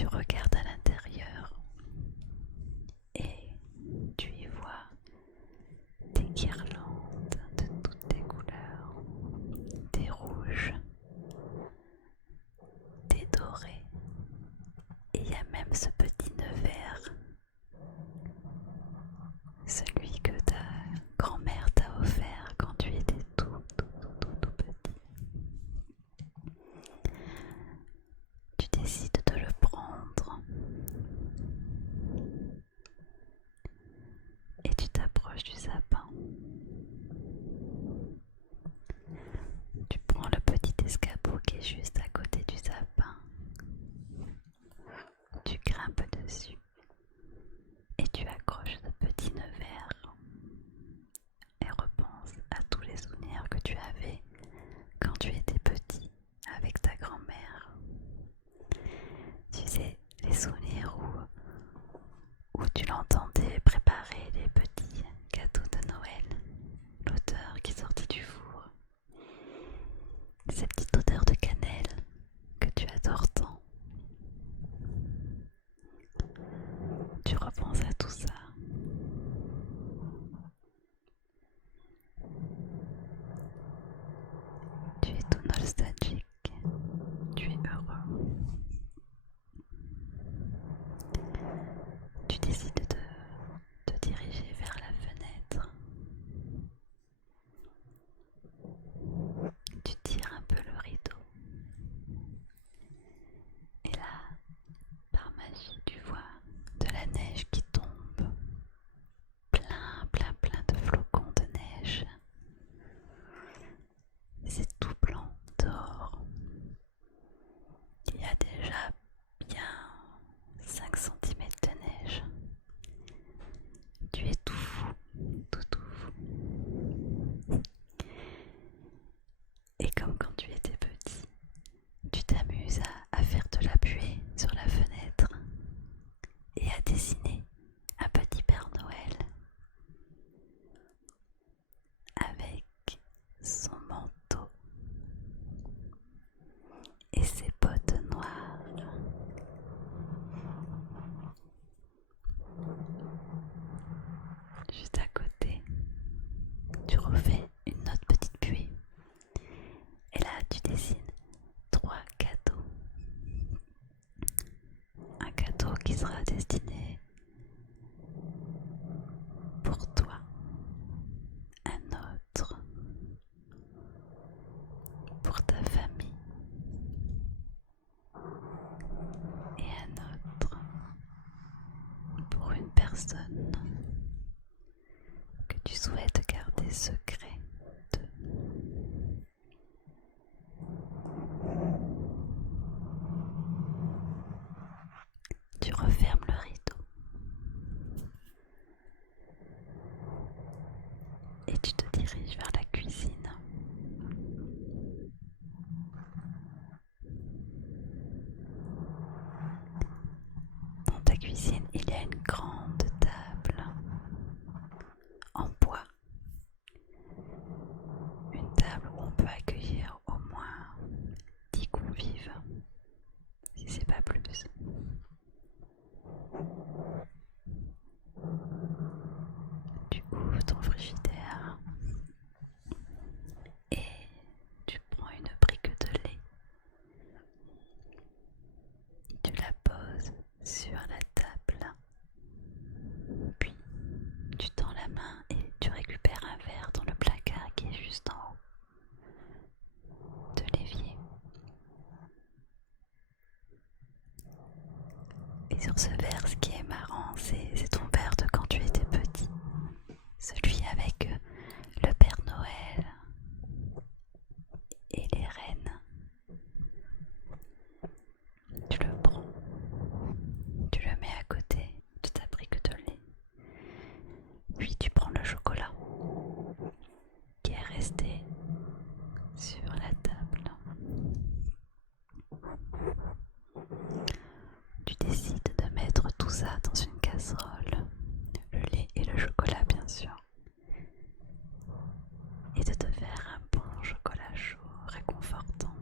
Tu regardes à l'intérieur et tu y vois des guirlandes de toutes les couleurs, des rouges, des dorés, et il y a même ce petit nœud vert, celui que ta grand-mère t'a offert quand tu étais tout petit. Tu décides de le prendre et tu t'approches du sapin. Tu prends le petit escabeau qui est juste à côté du sapin. Tu grimpes dessus et tu accroches ce petit nœud vert et repense à tous les souvenirs que tu avais quand tu étais petit avec ta grand-mère. Tu sais, les souvenirs où tu l'entendais préparer les petits gâteaux de Noël, l'odeur qui sortait du four, ces petites odeurs de cannelle que tu adores tant. Tu repenses à tout ça. Tu es tout nostalgique, tu es heureux. Tu décides de te diriger vers la fenêtre. Tu tires un peu le rideau. Et là, par magie, tu vois de la neige qui tombe. Plein de flocons de neige. C'est tout blanc dehors. Il y a déjà bien 5 centimètres de neige. Tu es tout fou, tout fou. Et comme quand tu étais petit, tu t'amuses à faire de la buée sur la fenêtre et à dessiner un petit Père Noël avec son manteau et ses bottes noires. Juste à côté, tu refais une autre petite buée. Et là, tu dessines 3 cadeaux. Un cadeau qui sera destiné pour toi. Un autre pour ta famille. Et un autre pour une personne que tu souhaites garder secret de. Tu refermes le rideau et tu te diriges vers la cuisine. Dans ta cuisine, il y a une grande table en bois. Une table où on peut accueillir au moins 10 convives, si c'est pas plus. Tu ouvres ton frigidaire et tu prends une brique de lait. Tu la poses sur la table. Puis tu tends la main et tu récupères un verre dans le placard qui est juste en haut de l'évier. Et sur ce verre, ce qui est marrant, c'est ton verre de quand tu étais petit. Celui avec le Père Noël et les reines. Tu le prends, tu le mets à côté de ta brique de lait. Puis tu prends le chocolat qui est resté sur la table. Tu décides de mettre tout ça dans une casserole, le lait et le chocolat bien sûr, et de te faire un bon chocolat chaud réconfortant.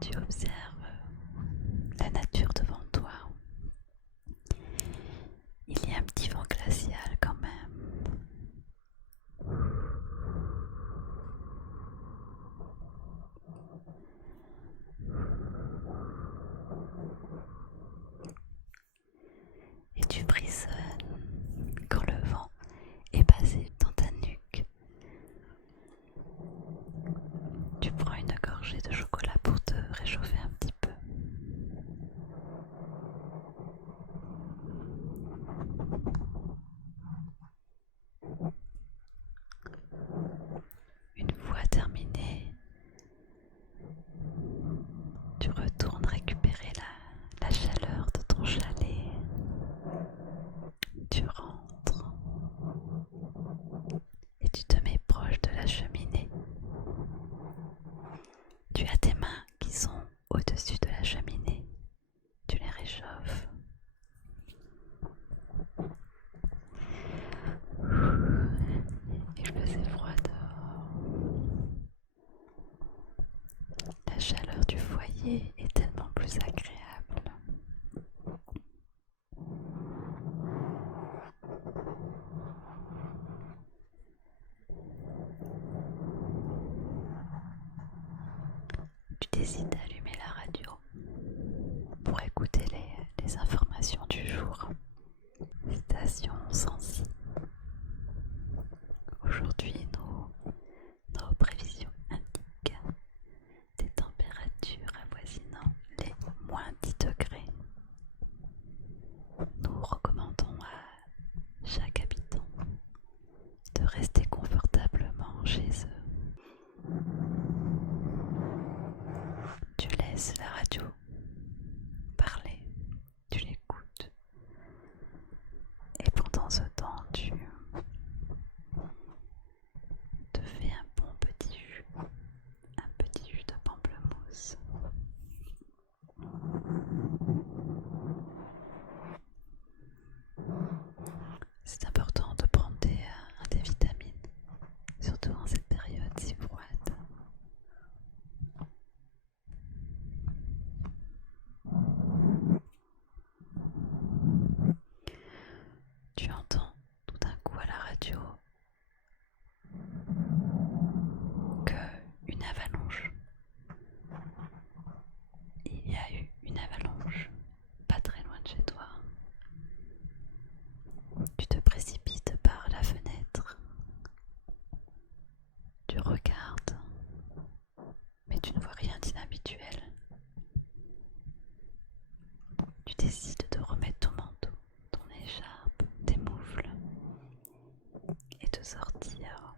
Tu observes la nature devant toi. Il y a un petit vent glacial quand même. Et tu frissonnes quand le vent est passé dans ta nuque. Tu prends une gorgée de chocolat pour te réchauffer un petit peu. Une fois terminé, tu retournes récupérer la chaleur de ton chalet. Tu rentres et tu te mets proche de la cheminée. Tu as tes mains qui sont au-dessus de la cheminée. Tu les réchauffes. Il faisait froid dehors. La chaleur du foyer est tellement plus agréable. Tu décides d'allumer la radio pour écouter les informations du jour. Station 106. Aujourd'hui, nos prévisions indiquent des températures avoisinant les moins 10 degrés. Nous recommandons à chaque habitant de rester confortablement chez eux. Tu laisses la radio parler, tu l'écoutes, et pendant ce temps, tu te fais un bon petit jus de pamplemousse. C'est important de prendre des vitamines, surtout en cette période si froide. Tu entends tout d'un coup à la radio qu'une avalanche. Il y a eu une avalanche pas très loin de chez toi. Tu te précipites par la fenêtre. Tu regardes, mais tu ne vois rien d'inhabituel. Tu décides de remettre ton manteau, ton écharpe, tes moufles et de sortir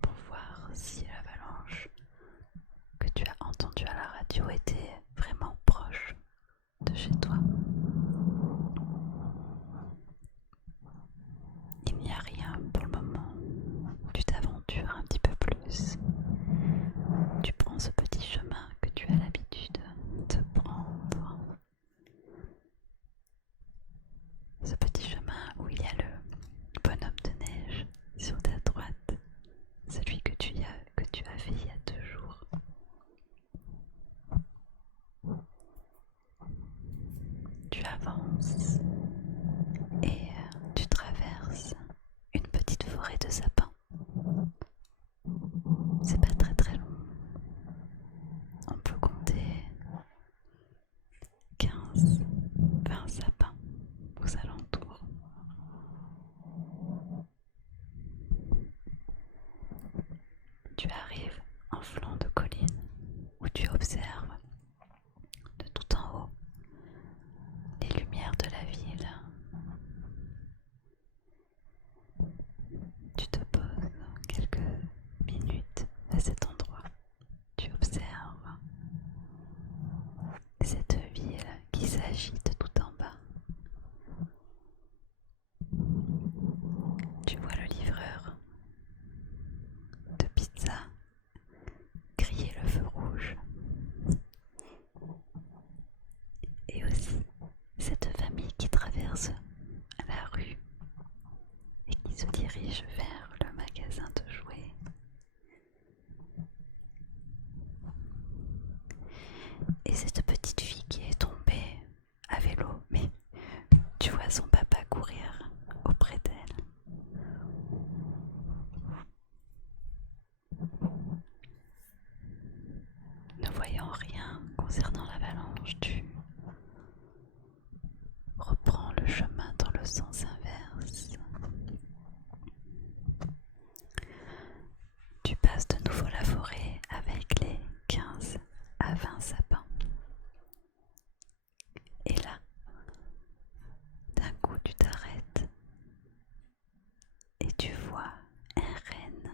pour voir si l'avalanche que tu as entendue à la radio était vraiment proche de chez toi. Il n'y a rien pour le moment. Tu t'aventures un petit peu plus. Tu prends ce petit chemin que tu as l'habitude de prendre. Ce petit chemin où il y a le bonhomme de neige sur ta droite, celui que tu as fait il y a 2 jours. Tu avances et tu traverses une petite forêt de sapins. C'est pas très très long. On peut compter 15-20 sapins aux alentours. Tu arrives en flanc de colline où tu observes de tout en haut les lumières de la ville. Et cette petite fille qui est tombée à vélo, mais tu vois son papa courir auprès d'elle. Ne voyant rien concernant l'avalanche, tu reprends le chemin dans le sens inverse. Tu passes de nouveau la forêt avec les 15 à 20 sapins. Et là, d'un coup tu t'arrêtes et tu vois un renne,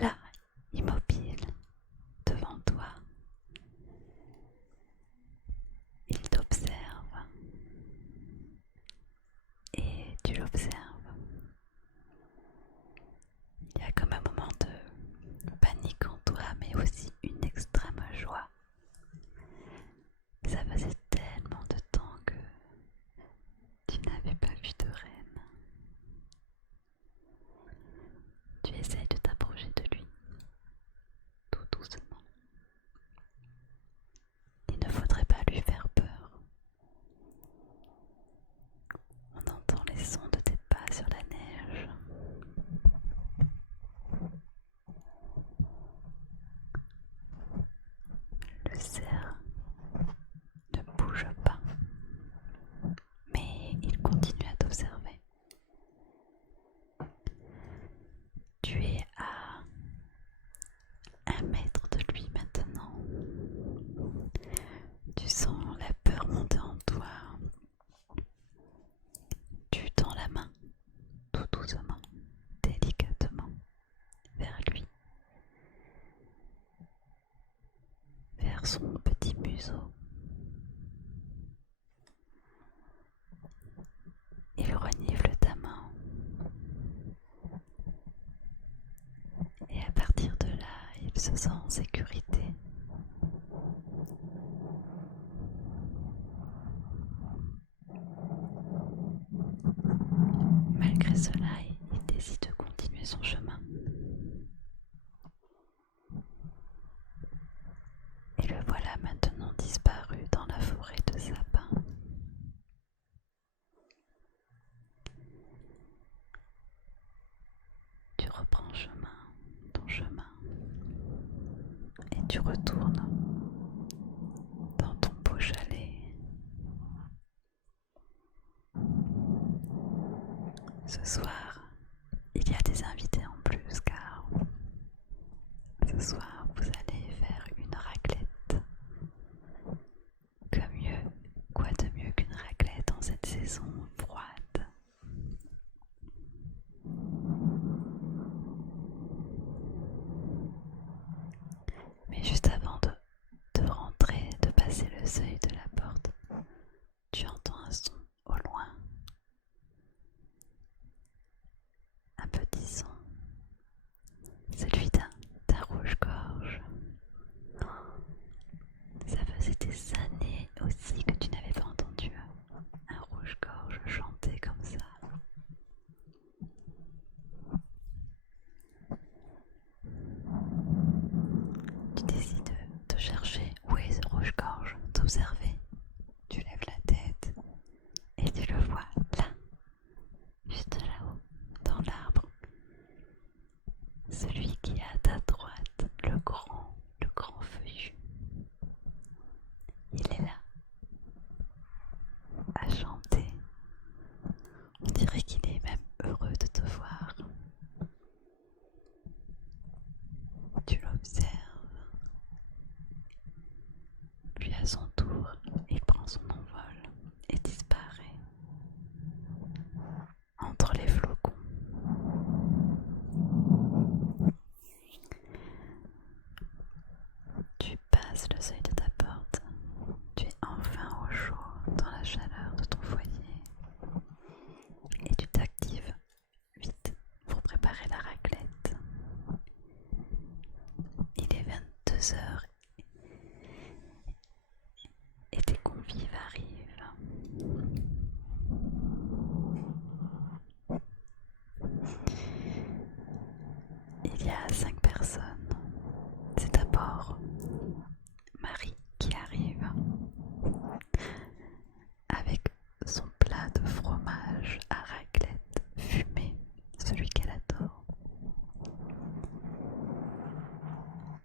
là, immobile, devant toi. Il t'observe et tu l'observes. Il y a comme un moment de panique en toi, mais aussi une extrême joie. Ça faisait tellement de temps que tu n'avais pas vu de reine. Tu essayes de t'approcher de lui, tout doucement. Il ne faudrait pas lui faire peur. On entend les sons de tes pas sur la neige. Le cerf ne bouge pas, mais il continue à t'observer. Tu es à 1 mètre de lui maintenant. Tu sens la peur monter en toi. Tu tends la main, tout doucement, délicatement, vers lui, vers son petit museau. Il renifle ta main. Et à partir de là, il se sent en sécurité. Malgré cela, il décide de continuer son chemin. Et le voilà maintenant disparu dans la forêt de sapins. Tu reprends ton chemin, et tu retournes dans ton beau chalet. Ce soir, il y a des invités en plus car ce soir vous allez faire une raclette. Quoi de mieux qu'une raclette en cette saison froide? Mais juste avant de rentrer, de passer le seuil de la porte, tu entends un son au loin. Un petit son. Celui d'un rouge-gorge. Ça faisait des années aussi que tu n'avais pas entendu un rouge-gorge chanter comme ça. Tu décides de chercher où est ce rouge-gorge, d'observer. Tu lèves la tête et tu le vois là, juste là-haut, dans l'arbre. Celui qui est à ta droite, le grand feuillu. Il est là, à chanter. On dirait qu'il est même heureux de te voir. Tu l'observes, puis à son tour, il prend son envol et disparaît entre les flocons. Tu passes le seuil de ta porte, tu es enfin au chaud dans la chaleur de ton foyer et tu t'actives vite pour préparer la raclette. Il est 22h et tes convives arrivent. Il y a 5 personnes. C'est d'abord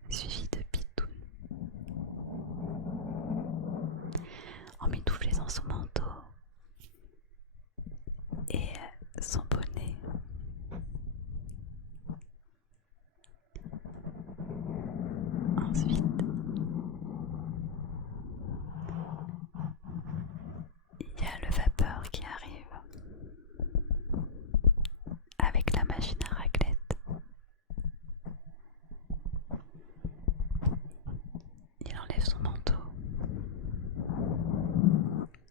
suivi de Pitoun. Emmitouflé dans son manteau et son bonnet. Ensuite, il y a le vapeur qui arrive avec la machine à raclette. Il enlève son manteau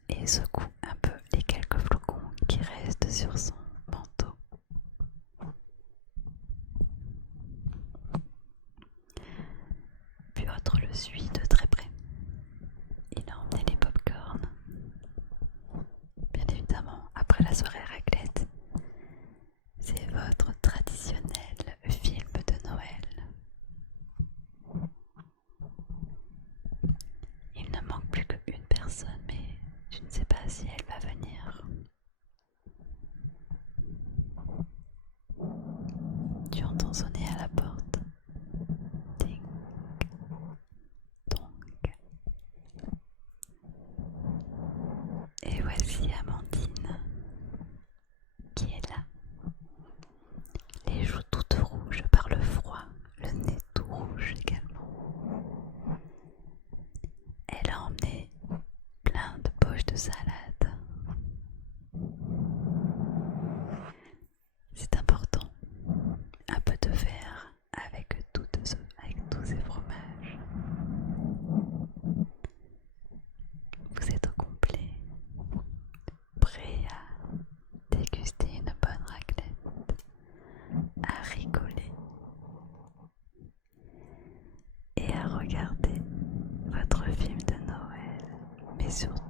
et secoue un peu les quelques flocons qui restent sur son manteau. Piotr le suit de très près. Il a emmené les pop-corn. Bien évidemment, après la soirée raclette, c'est votre traditionnel film de Noël. Il ne manque plus qu'une personne, mais je ne sais pas si elle va venir. Tu entends sonner à la porte. Ding, dong. Et voici Amandine qui est là. Les joues toutes rouges par le froid, le nez tout rouge également. Elle a emmené plein de poches de salade. C'est important, un peu de verre avec tous ces fromages. Vous êtes au complet, prêt à déguster une bonne raclette, à rigoler et à regarder votre film de Noël, mais surtout